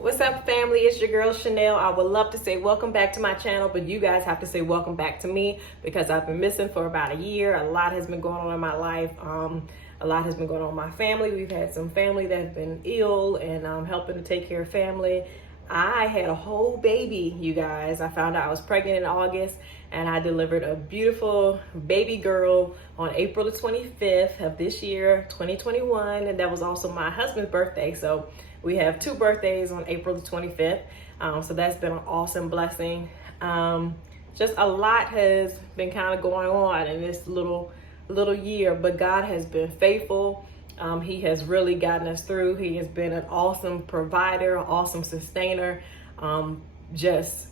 What's up, family? It's your girl Chanel. I would love to say welcome back to my channel, but you guys have to say welcome back to me because I've been missing for about a year. A lot has been going on in my life. A lot has been going on in my family. We've had some family that have been ill, and I'm helping to take care of family. I had a whole baby, you guys. I found out I was pregnant in August, and I delivered a beautiful baby girl on April the 25th of this year, 2021, and that was also my husband's birthday. So we have two birthdays on April the 25th. So that's been an awesome blessing. Just a lot has been kind of going on in this little year, but God has been faithful. He has really gotten us through. He has been an awesome provider, awesome sustainer, just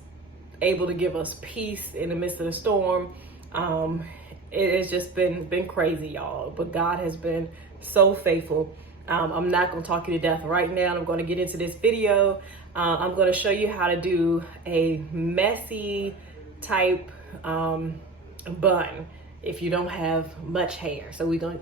able to give us peace in the midst of the storm. It has just been crazy, y'all, but God has been so faithful. I'm not going to talk you to death right now. I'm going to get into this video. I'm going to show you how to do a messy type bun if you don't have much hair. So we're going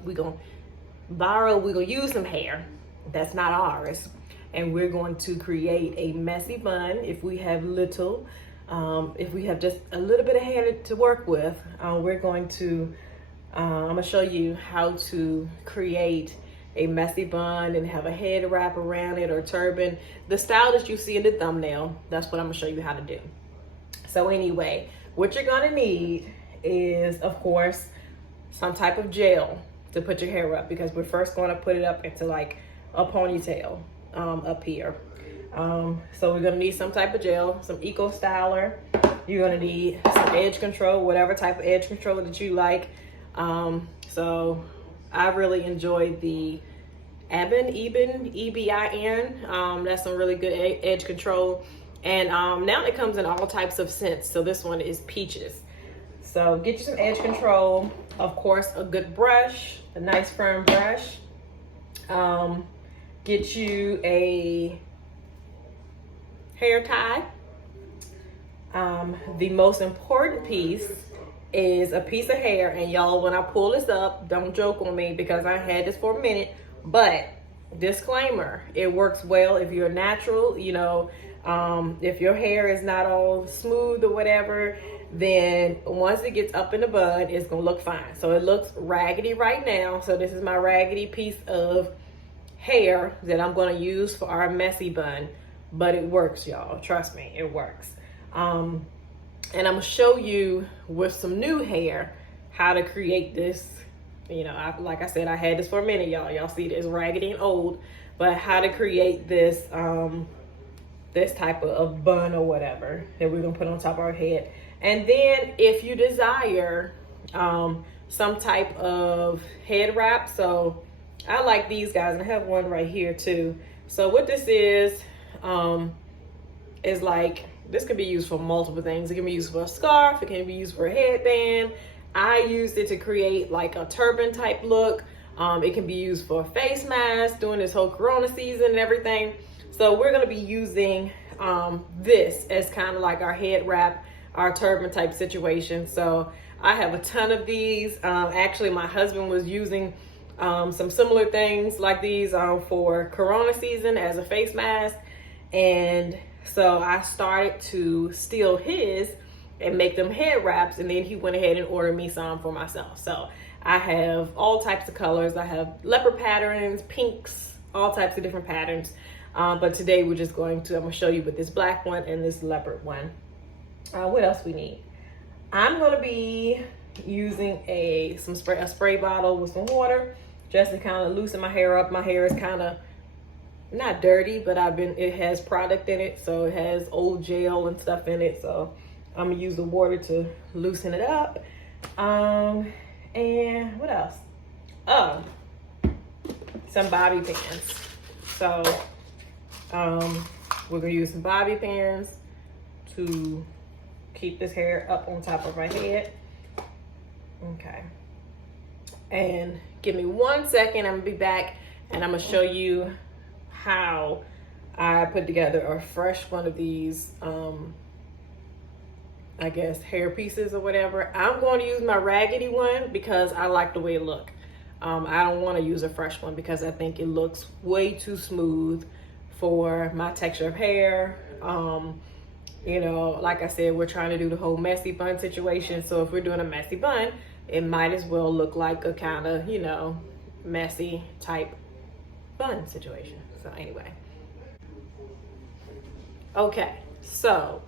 to use some hair that's not ours, and we're going to create a messy bun if we have little. If we have just a little bit of hair to work with, I'm going to show you how to create a messy bun and have a head wrap around it or turban. The style that you see in the thumbnail, that's what I'm gonna show you how to do. So anyway, what you're gonna need is, of course, some type of gel to put your hair up, because we're first gonna put it up into like a ponytail up here. So we're gonna need some type of gel, some Eco Styler. You're gonna need some edge control, whatever type of edge control that you like. So I really enjoyed the Ebin, E-B-I-N. That's some really good edge control. And now it comes in all types of scents. So this one is peaches. So get you some edge control. Of course, a good brush, a nice firm brush. Get you a hair tie. The most important piece is a piece of hair, and y'all, when I pull this up, don't joke on me because I had this for a minute, but disclaimer, it works well if you're natural. You know, if your hair is not all smooth or whatever, then once it gets up in the bun, it's gonna look fine. So it looks raggedy right now, so this is my raggedy piece of hair that I'm gonna use for our messy bun, but it works, y'all, trust me, it works. And I'm gonna show you with some new hair how to create this. You know, like I said, I had this for a minute, y'all. Y'all see this raggedy and old, but how to create this this type of bun or whatever that we're gonna put on top of our head. And then if you desire some type of head wrap, so I like these guys, and I have one right here too. So what this is like, this can be used for multiple things. It can be used for a scarf. It can be used for a headband. I used it to create like a turban type look. It can be used for a face mask during this whole Corona season and everything. So we're gonna be using this as kind of like our head wrap, our turban type situation. So I have a ton of these. Actually, my husband was using some similar things like these for Corona season as a face mask. And so I started to steal his and make them head wraps, and then he went ahead and ordered me some for myself. So I have all types of colors. I have leopard patterns, pinks, all types of different patterns. But today I'm gonna show you with this black one and this leopard one. What else we need? I'm gonna be using a spray bottle with some water just to kind of loosen my hair up. My hair is kind of not dirty, but it has product in it, so it has old gel and stuff in it. So I'm gonna use the water to loosen it up. And what else? Oh, some bobby pins. So we're gonna use some bobby pins to keep this hair up on top of my head. Okay. And give me 1 second, I'm gonna be back, and I'm gonna show you how I put together a fresh one of these I guess hair pieces or whatever. I'm going to use my raggedy one because I like the way it looks. I don't want to use a fresh one because I think it looks way too smooth for my texture of hair. You know, like I said, we're trying to do the whole messy bun situation. So if we're doing a messy bun, it might as well look like a kind of, you know, messy type bun situation. So anyway. Okay, so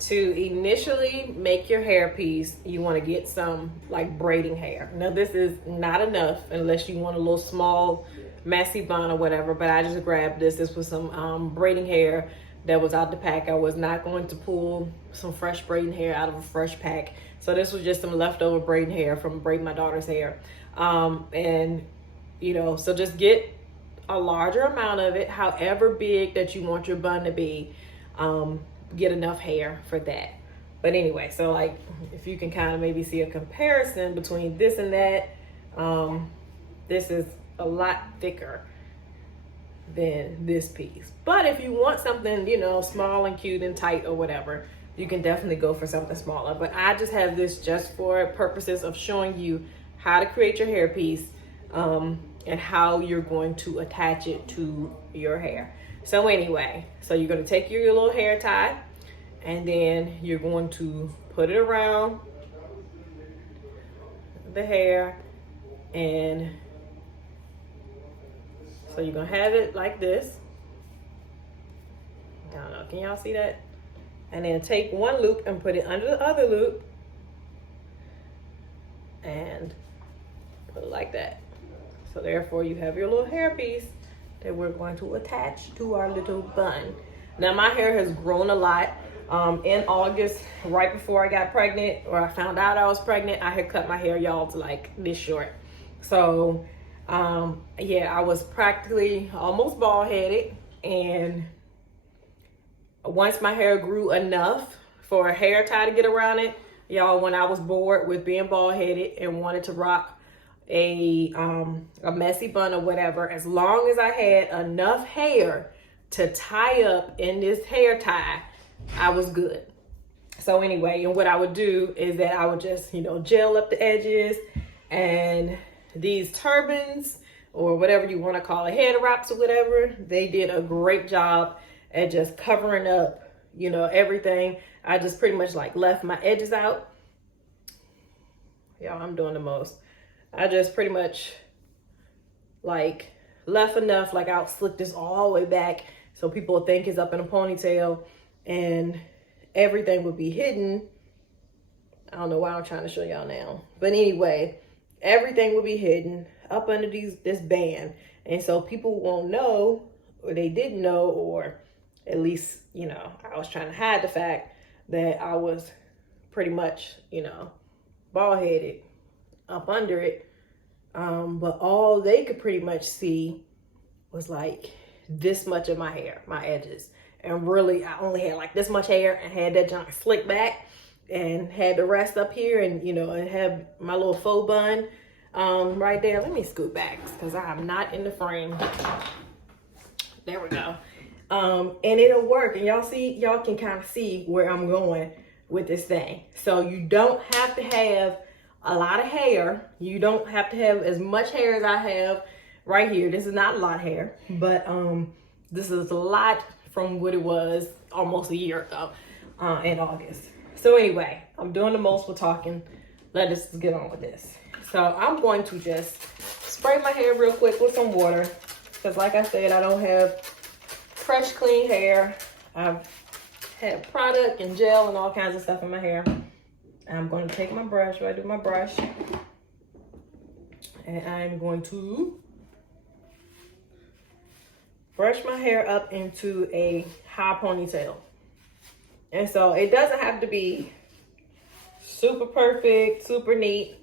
to initially make your hairpiece, you want to get some like braiding hair. Now this is not enough unless you want a little small messy bun or whatever, but I just grabbed this. This was some braiding hair that was out the pack. I was not going to pull some fresh braiding hair out of a fresh pack. So this was just some leftover braiding hair from braiding my daughter's hair. And you know, so just get a larger amount of it, however big that you want your bun to be. Get enough hair for that. But anyway, so like if you can kind of maybe see a comparison between this and that, this is a lot thicker than this piece. But if you want something, you know, small and cute and tight or whatever, you can definitely go for something smaller. But I just have this just for purposes of showing you how to create your hairpiece, and how you're going to attach it to your hair. So anyway, so you're going to take your little hair tie, and then you're going to put it around the hair, and so you're going to have it like this. I don't know, can y'all see that? And then take one loop and put it under the other loop, and put it like that. So therefore you have your little hairpiece that we're going to attach to our little bun. Now my hair has grown a lot. In August, right before I got pregnant, or I found out I was pregnant, I had cut my hair, y'all, to like this short. So yeah, I was practically almost bald headed. And once my hair grew enough for a hair tie to get around it, y'all, when I was bored with being bald headed and wanted to rock a messy bun or whatever, as long as I had enough hair to tie up in this hair tie, I was good. So anyway, and what I would do is that I would just, you know, gel up the edges, and these turbans or whatever you want to call it, head wraps or whatever, they did a great job at just covering up, you know, everything. I just pretty much like left my edges out. Y'all, I'm doing the most. I just pretty much like left enough, like I'll slick this all the way back so people will think it's up in a ponytail, and everything would be hidden. I don't know why I'm trying to show y'all now, but anyway, everything would be hidden up under this band, and so people won't know, or they didn't know, or at least, you know, I was trying to hide the fact that I was pretty much, you know, bald headed up under it. But all they could pretty much see was like this much of my hair, my edges. And really, I only had like this much hair and had that junk slicked back and had the rest up here, and, you know, and have my little faux bun right there. Let me scoot back because I'm not in the frame. There we go. And it'll work. And y'all can kind of see where I'm going with this thing. So you don't have to have a lot of hair. You don't have to have as much hair as I have right here. This is not a lot of hair, but this is a lot from what it was almost a year ago in August. So anyway, I'm doing the most for talking. Let us get on with this. So I'm going to just spray my hair real quick with some water, because like I said, I don't have fresh, clean hair. I've had product and gel and all kinds of stuff in my hair. I'm going to take my brush, right, do my brush, and I'm going to brush my hair up into a high ponytail. And so it doesn't have to be super perfect, super neat.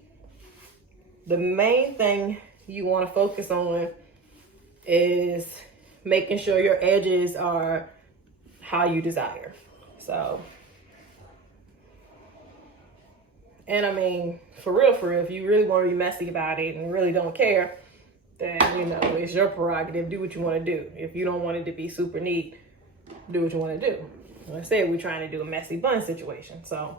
The main thing you want to focus on is making sure your edges are how you desire. So, and I mean, for real, if you really want to be messy about it and really don't care, then, you know, it's your prerogative. Do what you want to do. If you don't want it to be super neat, do what you want to do. Like I said, we're trying to do a messy bun situation. So,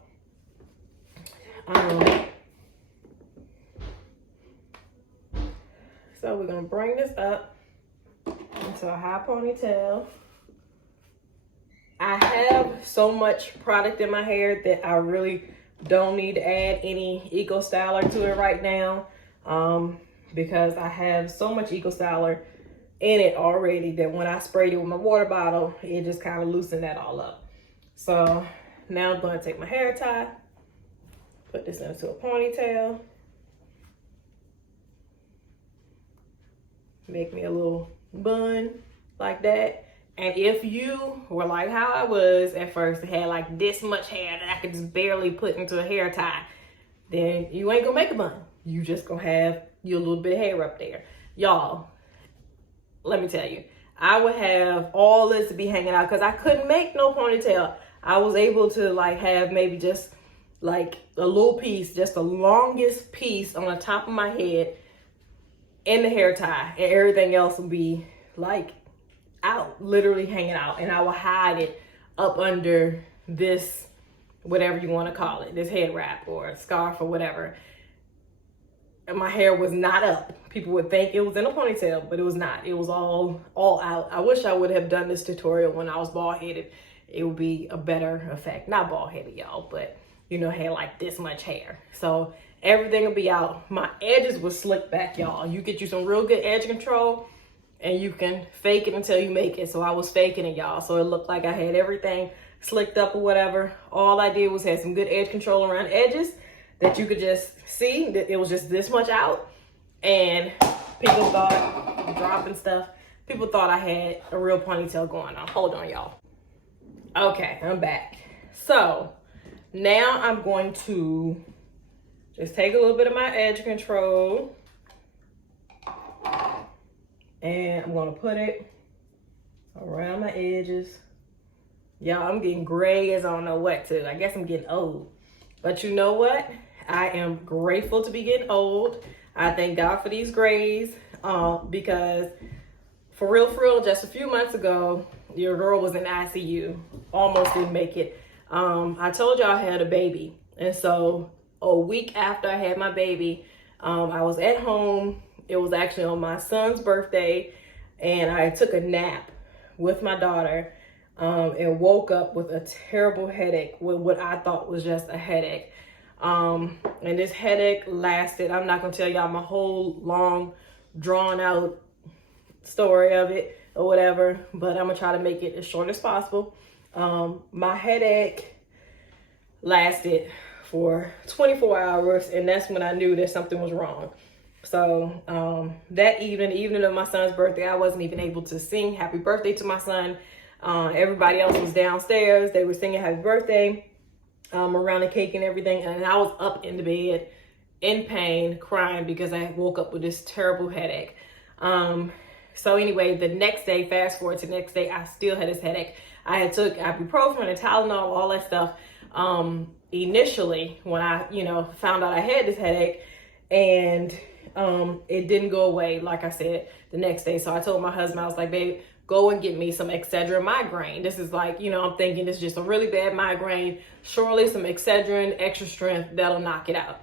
so we're going to bring this up. into a high ponytail. I have so much product in my hair that I really don't need to add any Eco Styler to it right now, because I have so much Eco Styler in it already that when I sprayed it with my water bottle, it just kind of loosened that all up. So now I'm going to take my hair tie, put this into a ponytail, make me a little bun like that. And if you were like how I was at first, had like this much hair that I could just barely put into a hair tie, then you ain't gonna make a bun. You just gonna have your little bit of hair up there. Y'all, let me tell you, I would have all this to be hanging out because I couldn't make no ponytail. I was able to like have maybe just like a little piece, just the longest piece on the top of my head in the hair tie, and everything else would be like out, literally hanging out, and I will hide it up under this, whatever you want to call it, this head wrap or scarf or whatever. And my hair was not up. People would think it was in a ponytail, but it was not. It was all out. I wish I would have done this tutorial when I was bald headed. It would be a better effect. Not bald headed, y'all, but you know, had like this much hair. So everything will be out. My edges were slicked back, y'all. You get you some real good edge control, and you can fake it until you make it. So I was faking it, y'all. So it looked like I had everything slicked up or whatever. All I did was have some good edge control around the edges that you could just see that it was just this much out. And people thought, dropping stuff, people thought I had a real ponytail going on. Hold on, y'all. Okay, I'm back. So now I'm going to just take a little bit of my edge control, and I'm gonna put it around my edges. Y'all, I'm getting gray as I don't know what too. I guess I'm getting old. But you know what? I am grateful to be getting old. I thank God for these grays, because for real, just a few months ago, your girl was in ICU. Almost didn't make it. I told y'all I had a baby. And so a week after I had my baby, I was at home. It was actually on my son's birthday, and I took a nap with my daughter, and woke up with a terrible headache, with what I thought was just a headache. And this headache lasted, I'm not gonna tell y'all my whole long drawn out story of it or whatever, but I'm gonna try to make it as short as possible. My headache lasted for 24 hours, and that's when I knew that something was wrong. So that evening, the evening of my son's birthday, I wasn't even able to sing happy birthday to my son. Everybody else was downstairs. They were singing happy birthday around the cake and everything. And I was up in the bed in pain, crying because I woke up with this terrible headache. So anyway, the next day, fast forward to the next day, I still had this headache. I had took ibuprofen and Tylenol, all that stuff, initially when I, found out I had this headache, and it didn't go away, like I said, the next day. So I told my husband, I was like, babe, go and get me some Excedrin migraine. This is like, I'm thinking it's just a really bad migraine. Surely some Excedrin, extra strength, that'll knock it out.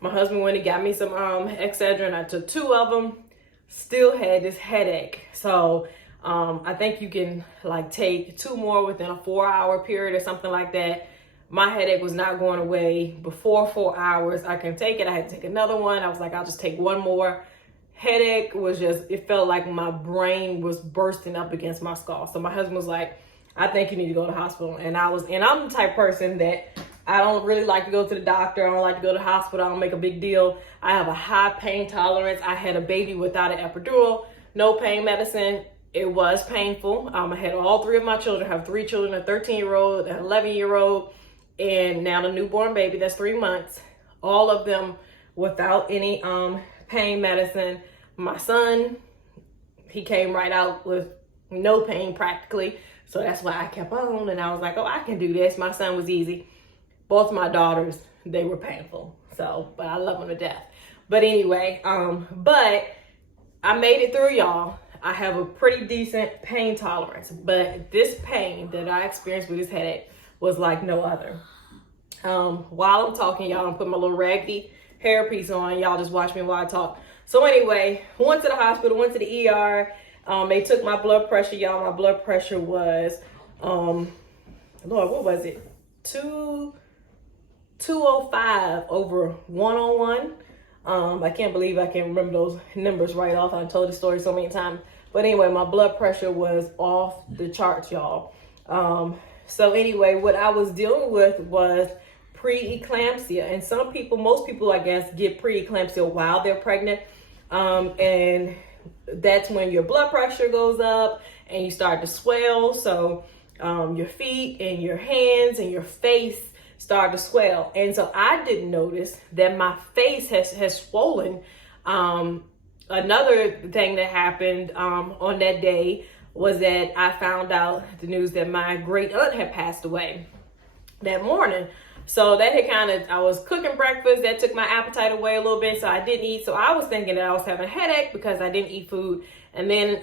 My husband went and got me some Excedrin. I took 2 of them, still had this headache. So I think you can like take 2 more within a 4-hour period or something like that. My headache was not going away before 4 hours. I can take it. I had to take another one. I was like, I'll just take 1 more. Headache was just, it felt like my brain was bursting up against my skull. So my husband was like, I think you need to go to the hospital. And I'm the type of person that I don't really like to go to the doctor. I don't like to go to the hospital. I don't make a big deal. I have a high pain tolerance. I had a baby without an epidural, no pain medicine. It was painful. I had all 3 of my children. I have 3 children, a 13-year-old, an 11-year-old, and now the newborn baby that's 3 months. All of them without any pain medicine. My son, he came right out with no pain practically. So that's why I kept on, and I was like, oh, I can do this. My son was easy. Both my daughters, they were painful. So, but I love them to death. But anyway, but I made it through, y'all. I have a pretty decent pain tolerance, but this pain that I experienced with this headache was like no other. While I'm talking, y'all, I'm putting my little raggedy hair piece on. Y'all just watch me while I talk. So anyway, went to the hospital, went to the ER. They took my blood pressure, y'all. My blood pressure was, Lord, what was it? 205 over 101. I can't believe I can remember those numbers right off. I told the story so many times. But anyway, my blood pressure was off the charts, y'all. So anyway, what I was dealing with was preeclampsia. And most people, I guess, get preeclampsia while they're pregnant. And that's when your blood pressure goes up and you start to swell. So your feet and your hands and your face start to swell. And so I didn't notice that my face has swollen. Another thing that happened on that day was that I found out the news that my great aunt had passed away that morning. So that had I was cooking breakfast, that took my appetite away a little bit, so I didn't eat. So I was thinking that I was having a headache because I didn't eat food. And then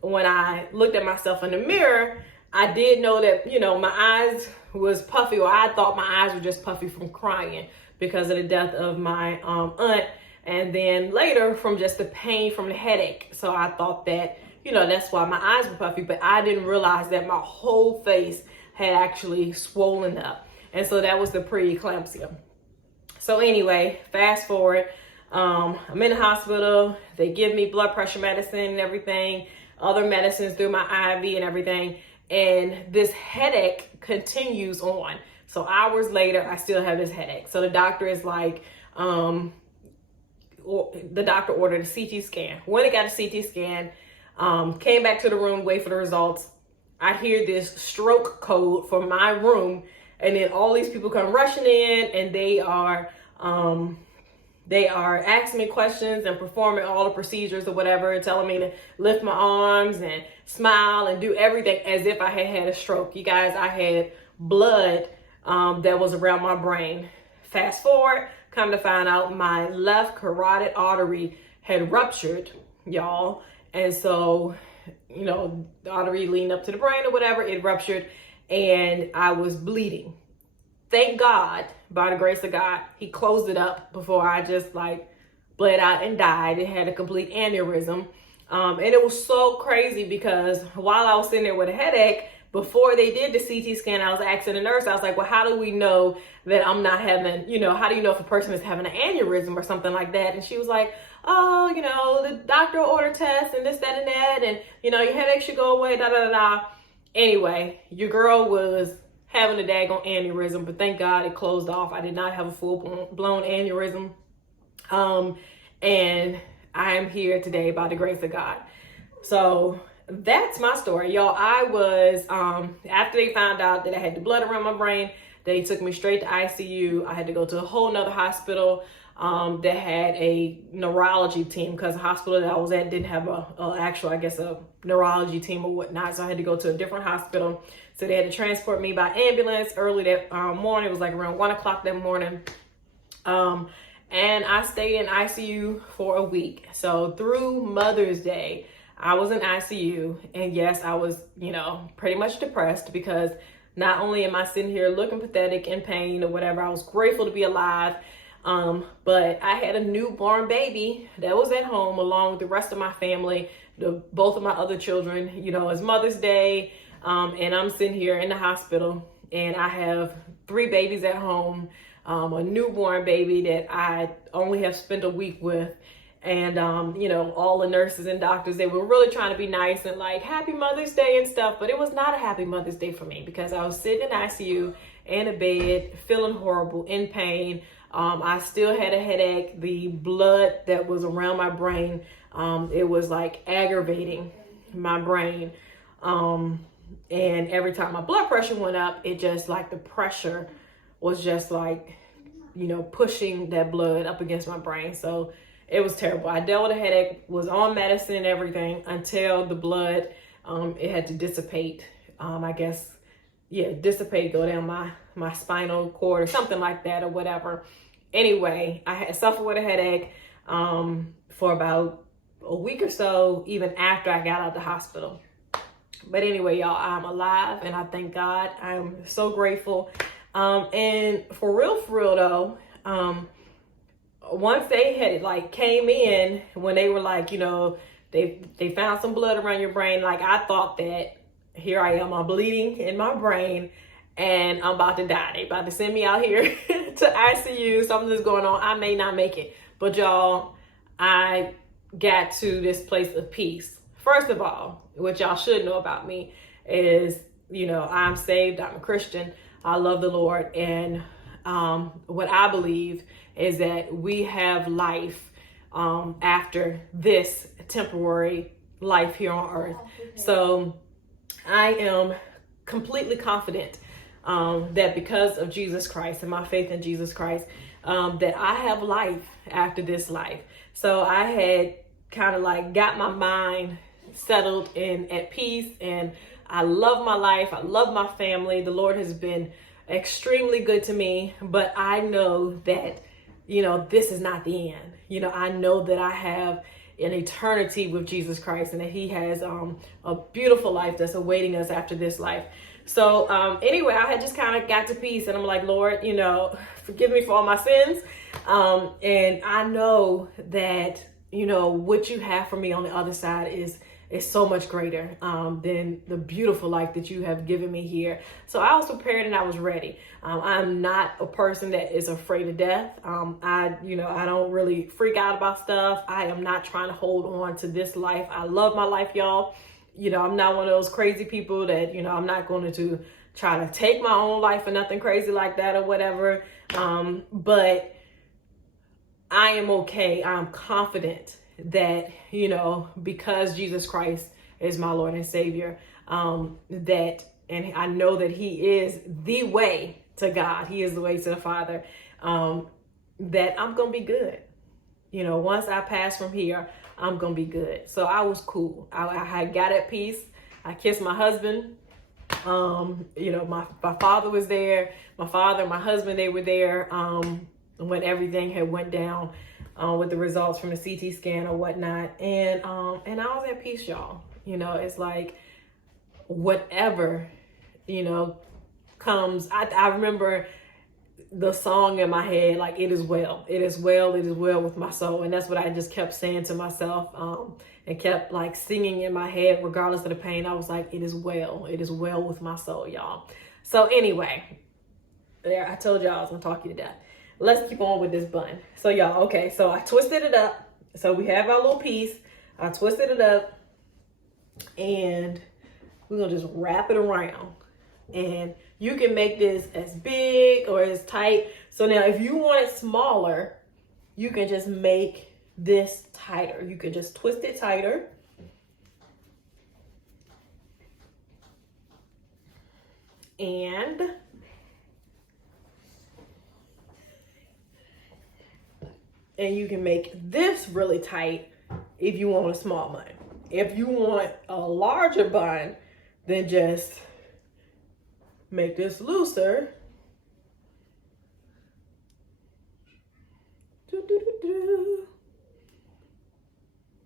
when I looked at myself in the mirror, I did know that, my eyes was puffy, or I thought my eyes were just puffy from crying because of the death of my aunt. And then later from just the pain from the headache. So I thought that, that's why my eyes were puffy, but I didn't realize that my whole face had actually swollen up. And so that was the preeclampsia. So anyway, fast forward, I'm in the hospital. They give me blood pressure medicine and everything, other medicines through my IV and everything. And this headache continues on. So hours later, I still have this headache. So the doctor is like, the doctor ordered a CT scan. When I got a CT scan, came back to the room, wait for the results. I hear this stroke code for my room. And then all these people come rushing in, and they are asking me questions and performing all the procedures or whatever, telling me to lift my arms and smile and do everything as if I had a stroke. You guys, I had blood that was around my brain. Fast forward, come to find out my left carotid artery had ruptured, y'all. And so, the artery leading up to the brain or whatever, it ruptured. And I was bleeding. Thank God, by the grace of God, he closed it up before I just bled out and died. It had a complete aneurysm. And it was so crazy because while I was sitting there with a headache, before they did the CT scan, I was asking the nurse, I was like, well, how do we know that I'm not having, how do you know if a person is having an aneurysm or something like that? And she was like, oh, the doctor ordered tests and this, that, and that. And, your headache should go away, da, da, da, da. Anyway, your girl was having a daggone aneurysm, but thank God it closed off. I did not have a full-blown aneurysm. And I am here today by the grace of God. So that's my story, y'all. I was, after they found out that I had the blood around my brain, they took me straight to ICU. I had to go to a whole nother hospital that had a neurology team, because the hospital that I was at didn't have a neurology team or whatnot. So I had to go to a different hospital. So they had to transport me by ambulance early that morning. It was around 1 o'clock that morning. And I stayed in ICU for a week. So through Mother's Day, I was in ICU. And yes, I was, pretty much depressed, because not only am I sitting here looking pathetic, in pain or whatever, I was grateful to be alive. But I had a newborn baby that was at home along with the rest of my family, both of my other children. It's Mother's Day, and I'm sitting here in the hospital, and I have 3 babies at home, a newborn baby that I only have spent a week with. And, all the nurses and doctors, they were really trying to be nice and happy Mother's Day and stuff. But it was not a happy Mother's Day for me, because I was sitting in ICU in a bed, feeling horrible, in pain. I still had a headache. The blood that was around my brain, it was aggravating my brain. And every time my blood pressure went up, it just the pressure was just pushing that blood up against my brain. So it was terrible. I dealt with a headache, was on medicine and everything until the blood, it had to dissipate. Dissipate, go down my spinal cord or something like that or whatever. Anyway, I had suffered with a headache for about a week or so, even after I got out of the hospital. But anyway, y'all, I'm alive and I thank God. I'm so grateful. And for real though, once they had came in, when they were They found some blood around your brain. Like, I thought that here I am, I'm bleeding in my brain and I'm about to die. They about to send me out here to ICU. Something's going on. I may not make it. But y'all, I got to this place of peace. First of all, what y'all should know about me is, you know, I'm saved. I'm a Christian. I love the Lord. And what I believe is that we have life after this temporary life here on earth. So I am completely confident that because of Jesus Christ and my faith in Jesus Christ, that I have life after this life. So I had kind of like got my mind settled and at peace, and I love my life. I love my family. The Lord has been extremely good to me, but I know that, you know, this is not the end. You know, I know that I have an eternity with Jesus Christ and that he has a beautiful life that's awaiting us after this life. So anyway, I had just kind of got to peace, and I'm like, Lord, you know, forgive me for all my sins. And I know that, you know, what you have for me on the other side is so much greater than the beautiful life that you have given me here. So I was prepared and I was ready. I'm not a person that is afraid of death. I don't really freak out about stuff. I am not trying to hold on to this life. I love my life, y'all. You know, I'm not one of those crazy people that, you know, I'm not going to try to take my own life or nothing crazy like that or whatever. But I am okay. I'm confident that, you know, because Jesus Christ is my Lord and Savior, and I know that he is the way to God. He is the way to the Father, that I'm going to be good. You know, once I pass from here, I'm going to be good. So I was cool. I got at peace. I kissed my husband. You know, my father was there. My father, my husband, they were there when everything had went down with the results from the CT scan or whatnot. And I was at peace, y'all. You know, it's like whatever, you know, comes. I remember the song in my head, like, it is well, it is well, it is well with my soul. And that's what I just kept saying to myself, and kept like singing in my head, regardless of the pain. I was like, it is well with my soul, y'all. So anyway, there, I told y'all I was gonna talk you to death. Let's keep on with this bun. So y'all, okay, so I twisted it up. So we have our little piece. I twisted it up, and we're gonna just wrap it around. And you can make this as big or as tight. So now if you want it smaller, you can just make this tighter. You can just twist it tighter. And you can make this really tight if you want a small bun. If you want a larger bun, then just make this looser.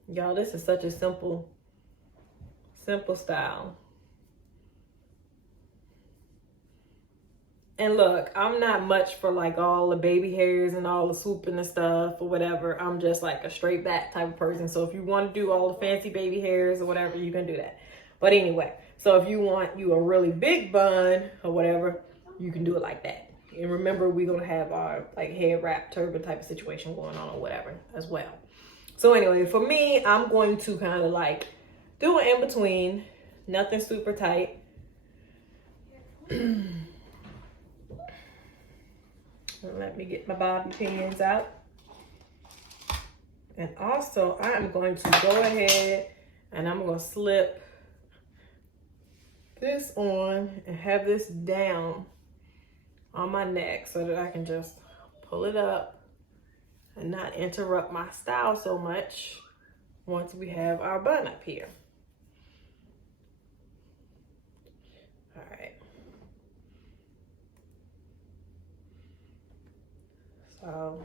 Y'all, this is such a simple style. And look, I'm not much for like all the baby hairs and all the swooping and stuff or whatever. I'm just like a straight back type of person. So if you want to do all the fancy baby hairs or whatever, you can do that. But anyway, so if you want a really big bun or whatever, you can do it like that. And remember, we're going to have our like head wrap turban type of situation going on or whatever as well. So anyway, for me, I'm going to kind of like do an in-between, nothing super tight. Let me get my bobby pins out. And also, I'm going to go ahead and I'm going to slip this on and have this down on my neck so that I can just pull it up and not interrupt my style so much once we have our bun up here. All right. So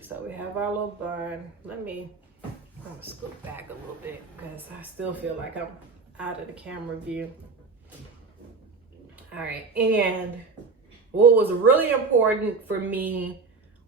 so we have our little bun. I'm gonna scoot back a little bit because I still feel like I'm out of the camera view. All right, and what was really important for me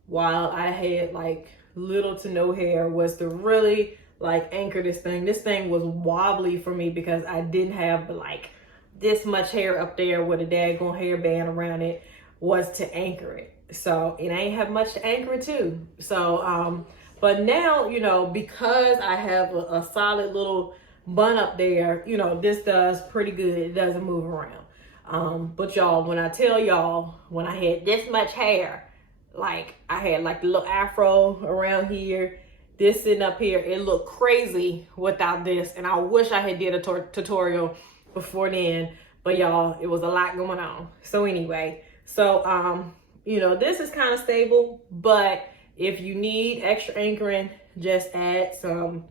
while I had like little to no hair was to really like anchor this thing. This thing was wobbly for me because I didn't have like this much hair up there with a daggone hairband around it, was to anchor it. So it ain't have much to anchor it to. So, but now, you know, because I have a solid little bun up there, you know, this does pretty good. It doesn't move around. But y'all, when I tell y'all, when I had this much hair, like I had like the little afro around here, this sitting up here, it looked crazy without this. And I wish I had did a tutorial before then, but y'all, it was a lot going on. So anyway, so, you know, this is kind of stable, but if you need extra anchoring, just add some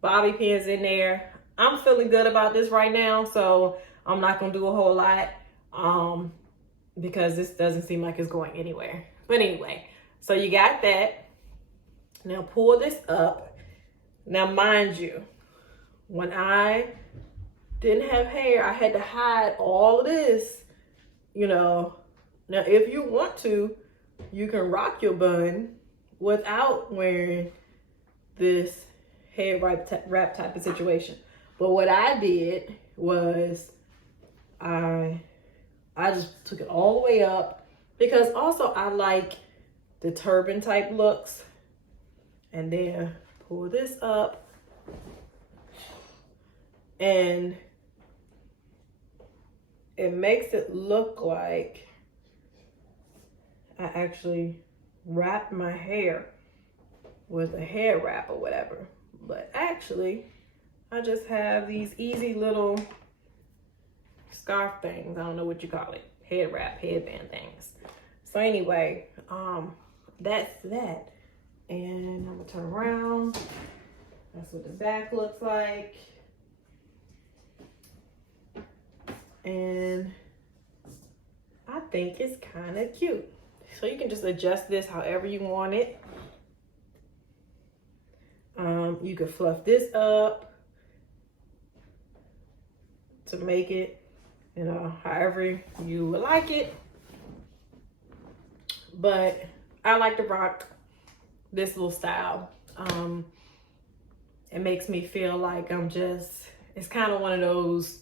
bobby pins in there. I'm feeling good about this right now, so I'm not gonna do a whole lot, because this doesn't seem like it's going anywhere. But anyway, so you got that. Now pull this up. Now mind you, when I didn't have hair, I had to hide all of this, you know. Now if you want to, you can rock your bun without wearing this head wrap type of situation. But what I did was I just took it all the way up, because also I like the turban type looks. And then pull this up, and it makes it look like I actually wrapped my hair with a hair wrap or whatever. But actually, I just have these easy little scarf things. I don't know what you call it. Head wrap, headband things. So anyway, that's that. And I'm gonna turn around. That's what the back looks like. And I think it's kind of cute. So you can just adjust this however you want it. You can fluff this up to make it, you know, however you would like it. But I like to rock this little style. It makes me feel like it's kind of one of those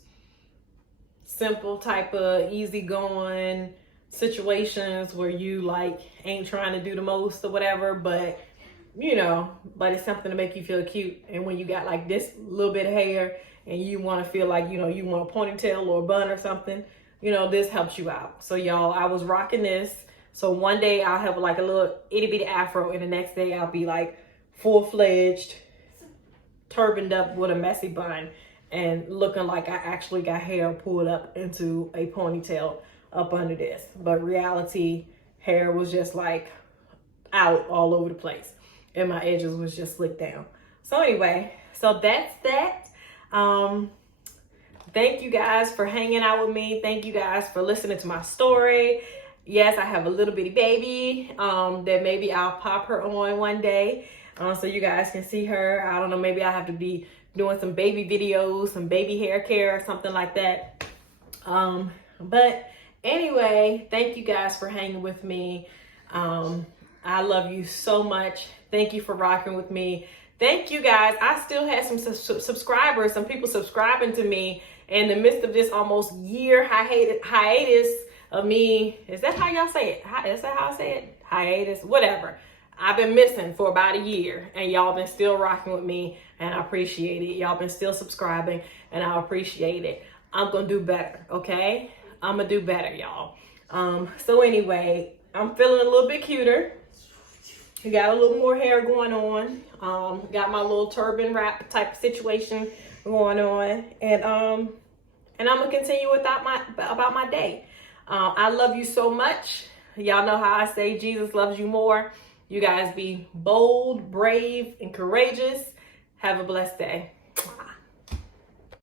simple type of easygoing situations where you like ain't trying to do the most or whatever, but you know, but it's something to make you feel cute. And when you got like this little bit of hair and you want to feel like, you know, you want a ponytail or a bun or something, you know, this helps you out. So y'all, I was rocking this. So one day I'll have like a little itty bitty afro, and the next day I'll be like full-fledged, turbaned up with a messy bun and looking like I actually got hair pulled up into a ponytail up under this. But reality, hair was just like out all over the place, and my edges was just slicked down. So anyway, so that's that. Thank you guys for hanging out with me. Thank you guys for listening to my story. Yes, I have a little bitty baby that maybe I'll pop her on one day so you guys can see her. I don't know, maybe I have to be doing some baby videos, some baby hair care or something like that. But anyway, thank you guys for hanging with me. I love you so much. Thank you for rocking with me. Thank you guys. I still had some subscribers, some people subscribing to me in the midst of this almost year hiatus of me. Is that how y'all say it? Is that how I say it? Hiatus, whatever. I've been missing for about a year, and y'all been still rocking with me, and I appreciate it. Y'all been still subscribing, and I appreciate it. I'm gonna do better, okay? I'm gonna do better, y'all. So anyway, I'm feeling a little bit cuter. Got a little more hair going on. Got my little turban wrap type of situation going on, and I'm gonna continue about my day. I love you so much. Y'all know how I say Jesus loves you more. You guys be bold, brave, and courageous. Have a blessed day.